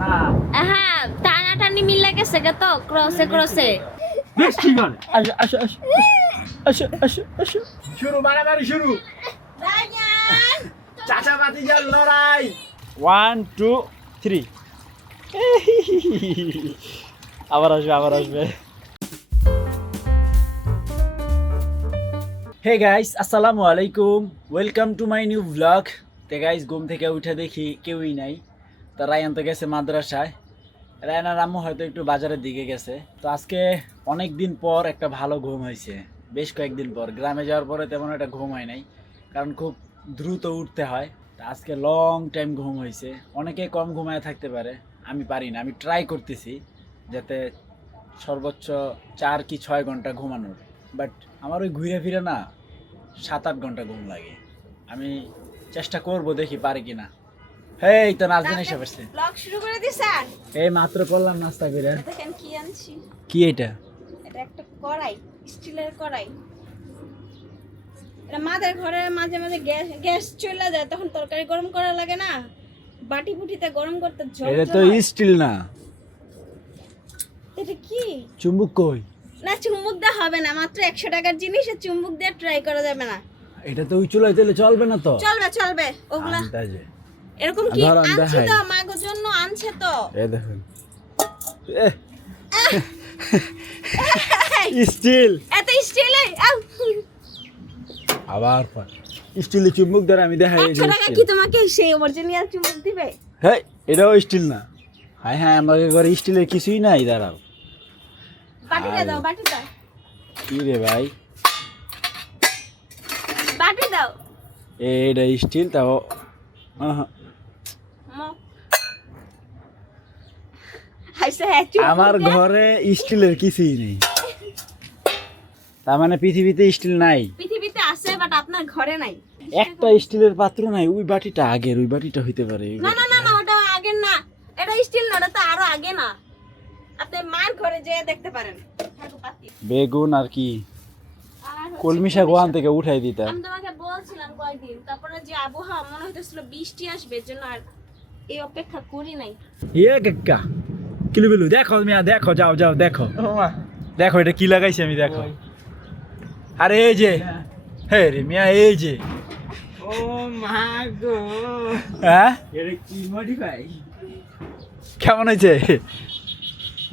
না হ্যাঁ টানাটানি মিলে গেছে গে তো ক্রসে বেশ ঠিক আছে আসো আসো আসো আসো আসো আসো শুরু মারামারি শুরু রায়ান চাচা ভাতিজার লড়াই 1 2 3 আবার আসবে হে গাইস আসসালামু আলাইকুম welcome to my new blog. তে গাইস ঘুম থেকে উঠে দেখি কেউই নাই। তো রায়ান তো গেছে মাদ্রাসায়, রায়ান আর আম্মু হয়তো একটু বাজারের দিকে গেছে। তো আজকে অনেক দিন পর একটা ভালো ঘুম হয়েছে, বেশ কয়েকদিন পর। গ্রামে যাওয়ার পরে তেমন একটা ঘুম হয় নাই, কারণ খুব দ্রুত উঠতে হয়। তো আজকে লং টাইম ঘুম হয়েছে। অনেকে কম ঘুমায় থাকতে পারে, আমি পারি না। আমি ট্রাই করতেছি যাতে সর্বোচ্চ 4 কি 6 ঘন্টা ঘুমানোর, বাট আমার ওই ঘুরে ফিরে না 7-8 ঘন্টা ঘুম লাগে। আমি চেষ্টা করব, দেখি পারি কিনা। এই তো নাজদিন এসে পড়ছে। ব্লগ শুরু করে দিছেন? এই মাত্র করলাম নাস্তা করে। দেখেন কি আনছি। কি এটা? এটা একটা কড়াই, স্টিলের কড়াই। এটা মাদের ঘরে মাঝে মাঝে গ্যাস চলে যায়, তখন তরকারি গরম করা লাগে না, বাটি বুটিতে গরম করতে ঝোল। এটা তো স্টিল না। এটা কি? চুম্বক কই? না চুম্বক দিয়ে হবে না, মাত্র 100 টাকার জিনিস, চুম্বক দিয়ে ট্রাই করা যাবে না। এটা তো ওই চুলায় তেলে চলবে না তো? চলবে ওগুলা। আন্দাজে এরকম কি ধরুন আনছে দেখাই। তো, মাগোর জন্য আনছে তো। এই দেখুন স্টিল। এত স্টিলে আবার স্টিলে চুম্বক ধরে আমি দেখাই। 100 টাকা কি তোমাকে সেই অরিজিনাল চুম্বক দিবে? হ্যাঁ এটাও স্টিল না। হ্যাঁ আমাকে ঘরে স্টিলের কিছুই নাই। দাঁড়াও, বাটিটা দাও, বাটি দাও, কি রে ভাই, বাটি দাও। এটা স্টিল তাও। আমার ঘরে স্টিলের কিছুই নেই। তার মানে পৃথিবীতে স্টিল নাই? পৃথিবীতে আছে বাট আপনার ঘরে নাই। একটা স্টিলের পাত্র নাই। ওই বাটিটা আগের, ওই বাটিটা হইতে পারে। না ওটা আগের না, এটা স্টিল না, ওটা তো আরো আগে না। আপনি মার ঘরে যেয়ে দেখতে পারেন। বেগুন আর কি কলমি শাক ওখান থেকে উঠাই দিতা। আমি তোমাকে বলছিলাম কয়েকদিন, তারপরে যে আবহাওয়া মনে হইতেছিল বৃষ্টি আসবে, এর জন্য আর এই অপেক্ষা করি নাই। ইয়ে কাকা কিলো বিলু দেখো মিয়া, দেখো যাও যাও দেখো দেখো এটা কি লাগাইছি আমি, দেখো। আরে এই যে হে রে মিয়া, এই যে ও মা গো, হ্যাঁ এটা কি মডিফাই? কেমন হয়েছে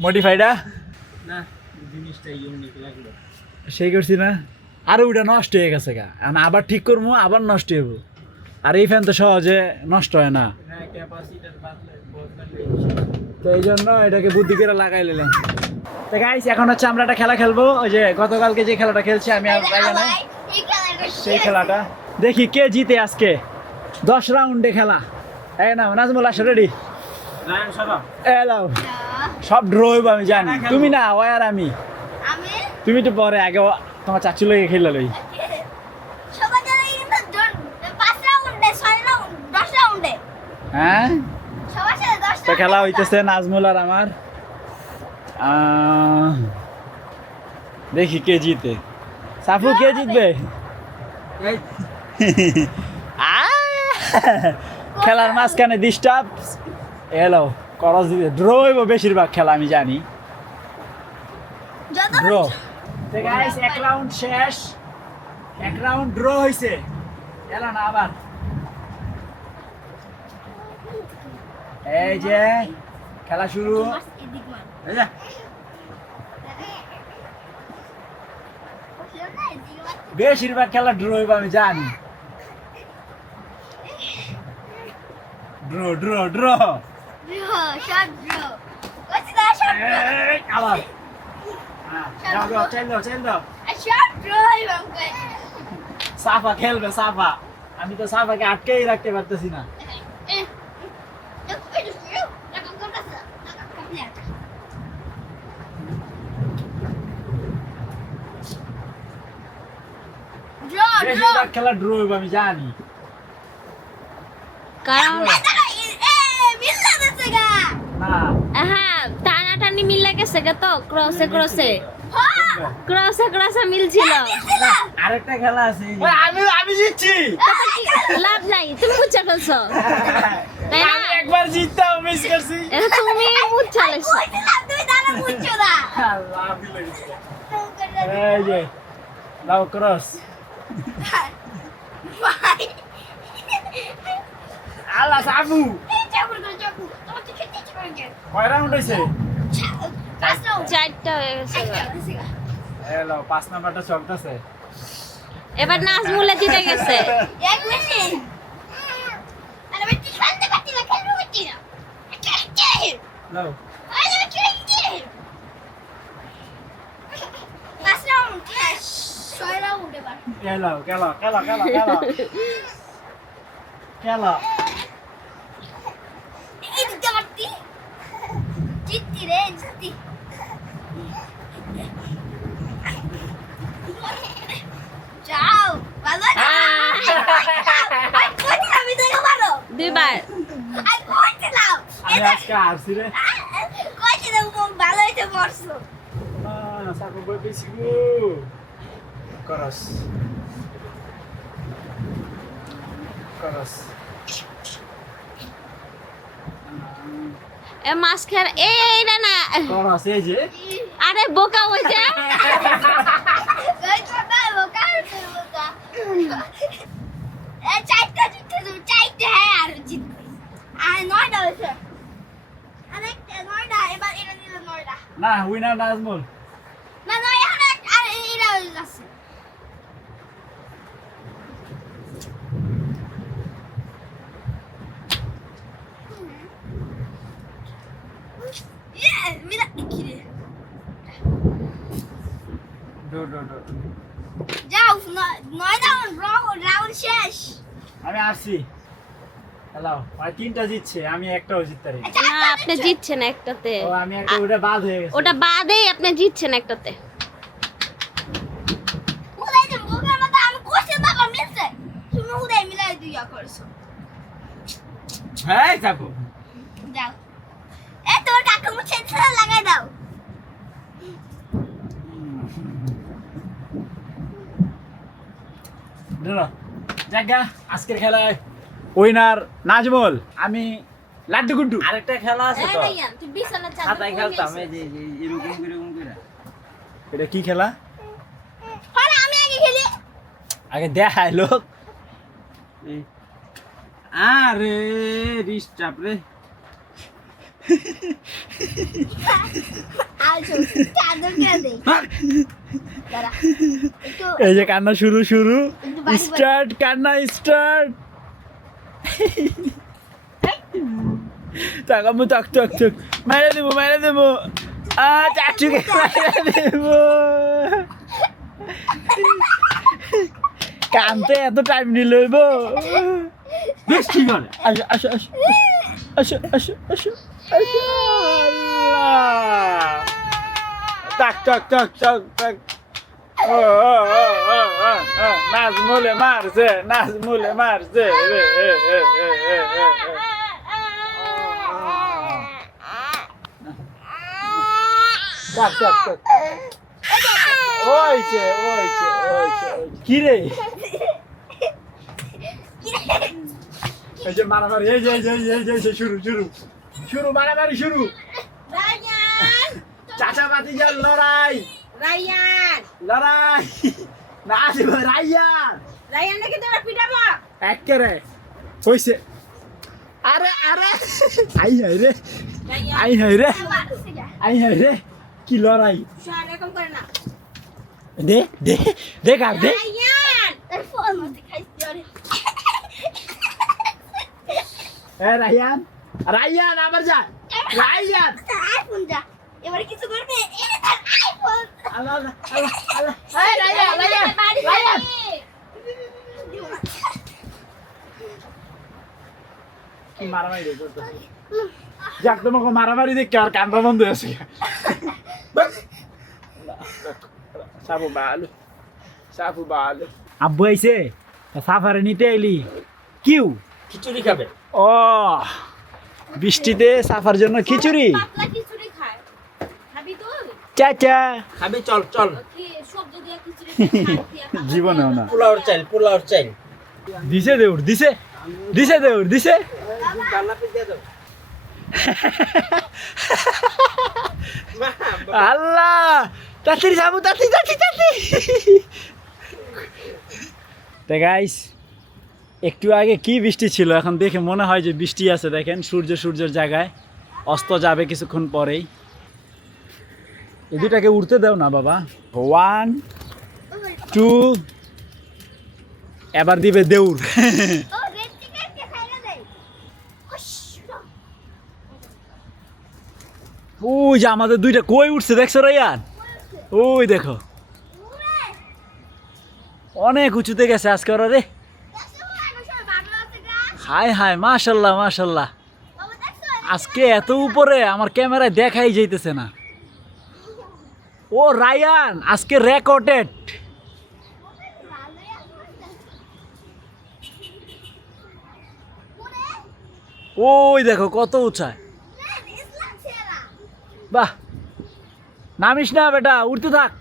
মডিফাইডা? না জিনিসটা ইউনিক লাগলো। সেই করছি না। আরে ওটা নষ্ট হয়ে গেছে গা, এখন আবার ঠিক করবো, আবার নষ্ট হইব। আর এই ফ্যান তো সহজে নষ্ট হয় না, হ্যাঁ ক্যাপাসিটার বদলালে। তো এই জন্য এটাকে বুদ্ধি করে লাগাই নিলাম। তো গাইস এখন হচ্ছে আমরা একটা খেলা খেলবো, ওই যে গতকালকে যে খেলাটা খেলছি আমি আর রায়ান, সেই খেলাটা দেখি কে জিতে আজকে। 10 রাউন্ডে খেলা। এই না নাজমুল আসো, রেডি? রায়ন সরব। এলাও সব ড্র হইব আমি জানি। তুমি না ওই আর আমি, তুমি তো পরে আগে তোমার চাচু লেগে খেলে লই। হ্যাঁ তো খেলা হইতেছে নাজমুল আর আমার। দেখি কে জিতে। সাফু কে জিতবে? এই খেলার মাঝখানে ডিস্টার্ব এলো করস দিতে। ড্র হইব বেশিরভাগ খেলা আমি জানি, ড্র। গাইস 1 রাউন্ড শেষ, 1 রাউন্ড ড্র হইছে। এলা না আবার এই যে খেলা শুরু। এই যে বেশিরভাগ খেলা ড্র হইব আমি জানি। ড্র ড্র ড্র আবার যাও যাও চেল দাও চেল দাও। সাফা খেলবে সাফা, আমি তো সাফাকে আটকেই রাখতে পারতেছি না। বেশিরভাগ খেলা ড্র হইব আমি জানি। কারণ না হ্যাঁ টানাটানি মিলে গেছে গে তো ক্রসে মিলছিল। আরেকটা খেলা আছে, আমি জিতছি। লাভ নাই, তুমি বুঝতে ফেলছো। তাই না? আমি একবার জিততাম, আমি বেশি করছি এটা তুমি মুখ চালাইছো তুমি দাঁড়া বুঝছো না আল্লাহ বিলে গেছে এই যে লাও ক্রস ভাই আল্লাহ সাবু চাপুর করে চাপু তোমার তো খেতে ইচ্ছে করে গেল কয় রাউন্ড হইছে আসো চারটা হয়ে গেছে হ্যালো 5 নাম্বারটা চলতেছে এবার নাজমুলে জিতে গেছে এক মিনিট আরে বেটি শান্তি করতে না খেলবো বেটি না লাও আরে বেটি লাস্ট রাউন্ড ছয় রাউন্ড এবার খেলো খেলো খেলো খেলো খেলো খেলো এই দিতে পারতি জিততি রে জিততি যাও ভালো না আই কোটি আমি দেখো পারো দুইবার আই কোটি লাও আমি আজকে আসছি রে কোটি দাও ভালো হইতে পারছো সাকু বই বেশি গো করস করস এ মাছ খেয়ে এইটা না করস এই যে আরে বোকা হইছে কই কথা বোকা বোকা এ চাইতে জিততে তুমি চাইতে হ্যাঁ আর জিতবে আর নয়টা হয়েছে আরেকটা নয়টা এবার এটা নিল নয়টা না উইনার নাজমুল না নয় আর এটা হয়ে গেছে mira, কিরে ডো ডো ডো যাও নয় রাউন্ড শেষ আমি আসছি হ্যালো আর তিনটা জিতছে আমি একটাও জিততে পারি না আপনি জিতছেন একটাতে ও আমি একটা ওটা বাদ হয়ে গেছে ওটা বাদেই আপনি জিতছেন একটাতে উদয় যে মুখের মতো আমি কোশ্চেন বাবা মিলছে তুমি উদয় মিলাই দুইয়া করছো হ্যাঁ থাকো যাও এ তোর কাকা মুছে ছেড়ে লাগাই দাও ধরো জায়গা আজকের খেলায় উইনার নাজমুল আমি লাড্ডু গুড্ডু আরেকটা খেলা আছে তো তুই বিছানা খাতায় খেলতাম এই যে এরকম করে এটা কি খেলা পরে আমি আগে খেলি আগে দেখায় লোক এই আরে ডিস্টার্ব রে আচ্ছা চাদর কে দেই দাঁড়া একটু এই যে কান্না শুরু শুরু একটু বাড়ি বাড়ি। স্টার্ট কান্না স্টার্ট তাকামু তাক তাক তাক মেরে দেবো চাচুকে মেরে দেবো কানতে এত টাইম নিলইব বেশ ঠিক আছে আসো আসো আসো আসো আসো আসো আসো আল্লাহ তাক তাক তাক তাক তাক নাজমুলে মারছে তাক তাক তাক ওইছে কি রে এই যে মারামারি এই যে শুরু মারামারি শুরু রায়ান চাচা ভাতিজার লড়াই না আসিব রাইয়ান রায়ানকে তোরা পিটাবো একেরে হইছে আরে আই হাই রে কি লড়াই শান এরকম করে না দে কার দে রায়ান তোর ফোন মধ্যে খাইছি আরে এ রাইয়ান আবার যা রাইয়ান আইফোন যা এবার কিছু করবে এই তার আইফোন আল্লাহ এই রাইয়ান কি মারামারি রে করতেছিস যাক তোমাকে মারামারি দেখে আর কান্দা বন্ধ হয়েছে সাবু বালু আব্বু আইছে সাফারে নিতে এলি কিউ খিচুড়ি খাবে ও বৃষ্টিতে সাফার জন্য খিচুড়ি পাতলা খিচুড়ি খায় খাবি তুই চাচা খাবি চল কি সবজি দিয়ে খিচুড়ি খাই জীবনেও না পোলাওর চাইল দিছে দেউর দিছে আল্লাহ তাড়াতাড়ি যাবো তাড়াতাড়ি তো গাইস একটু আগে কি বৃষ্টি ছিল এখন দেখে মনে হয় যে বৃষ্টি আছে দেখেন সূর্যের জায়গায় অস্ত যাবে কিছুক্ষণ পরেই এই দুটাকে উড়তে দাও না বাবা 1 2 এবার দিবে দেউর ও রেড চিকেন কে খাইরা দেই ওই যে আমাদের দুইটা কই উঠছে দেখছো রায়ান ওই দেখো অনেক উঁচুতে গেছে আজকে ওরা রে হায় হায় মাশাল্লাহ মাশাল্লাহ আজকে এত উপরে আমার ক্যামেরায় দেখাই যাইতেছে না ও রায়ান আজকে রেকর্ডেড ওই দেখো কত উঁচায় বাহ নামিস না বেটা উঠতে থাক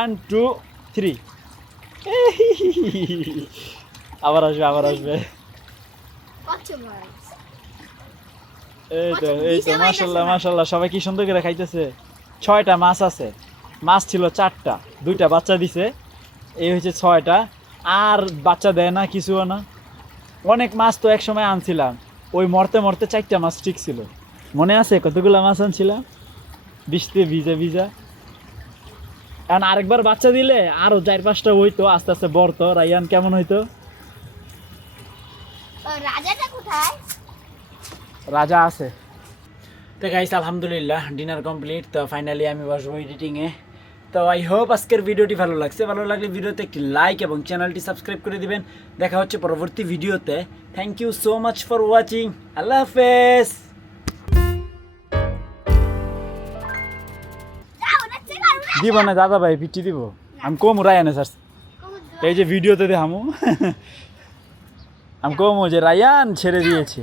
1 2 3 আবার আসবে এই তো মাশাল্লাহ সবাই কি সুন্দর করে খাইতেছে 6টা মাছ আছে মাছ ছিল 4টা 2টা বাচ্চা দিছে এই হচ্ছে 6টা আর বাচ্চা দেয় না কিছুও না অনেক মাছ তো এক সময় আনছিলাম ওই মরতে 4টা মাছ ঠিক ছিল মনে আছে কতগুলো মাছ আনছিলাম বৃষ্টিতে ভিজা এখন আরেকবার বাচ্চা দিলে আরো 4-5টা হইতো আস্তে আস্তে বড়তো রায়ান কেমন হইতো রাজাটা কোথায় রাজা আছে তো গাইস আলহামদুলিল্লাহ ডিনার কমপ্লিট তো ফাইনালি আমি বসবো এডিটিংয়ে তো আই হোপ আজকের ভিডিওটি ভালো লাগছে ভালো লাগলে ভিডিওতে একটি লাইক এবং চ্যানেলটি সাবস্ক্রাইব করে দিবেন দেখা হচ্ছে পরবর্তী ভিডিওতে thank you so much for watching আল্লাহ হাফেজ দিব না দাদা ভাই পিটি দিব আমি কম রায়ানে স্যার এই যে ভিডিওতে দেখামু আমি কম যে রায়ান ছেড়ে দিয়েছে